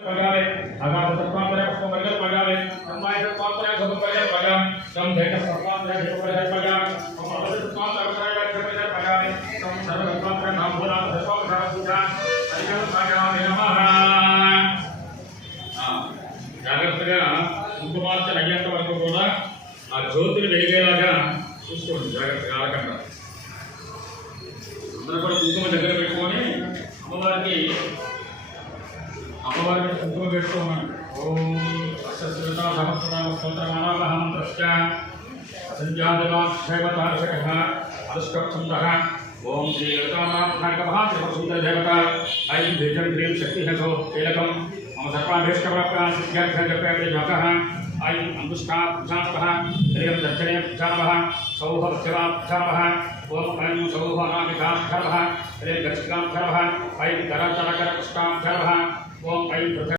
pagale agam terpamper pembagian pagale sampai terpamper pembagian pagale dan mereka terpamper pembagian pagale pembagian terpamper pembagian pagale dan terpamper nampuna terpamper sudah ayam pagale namaha జాగ్రత్తగా కుంకుమార్చ అయ్యేంత వరకు కూడా ఆ జ్యోతిని వెలిగేలాగా చూసుకోండి జాగ్రత్తగా ఆడకుండా అందరూ కూడా కుంకుమ దగ్గర పెట్టుకొని అమ్మవారికి కుంకుమ పెట్టుకోమని ఓం అశ్వత్థ సహస్రనామ స్తోత్రమానావహమంత్రశ్చ సంధ్యాదివాక్షేవతార్షకః అనుష్కప్ఛందః ఓం శ్రీ లలితానాథాకమః త్రిపురసుందరదేవత ఐం భీజం హ్రీం శక్తిహసో కీలకం मम सर्वाभीष्टप्राप्ताः सिद्ध्यर्थजपः ऐं अंगुष्ठाभ्यामः ह्रीं दक्षिणेभ्यामः सौः वज्राभ्यामः ॐ ऐं सौः अनामिकाभ्यामः ह्रीं गच्छिकाभ्यामः ऐं करतलकरपुष्टाभ्यामः ॐ ऐं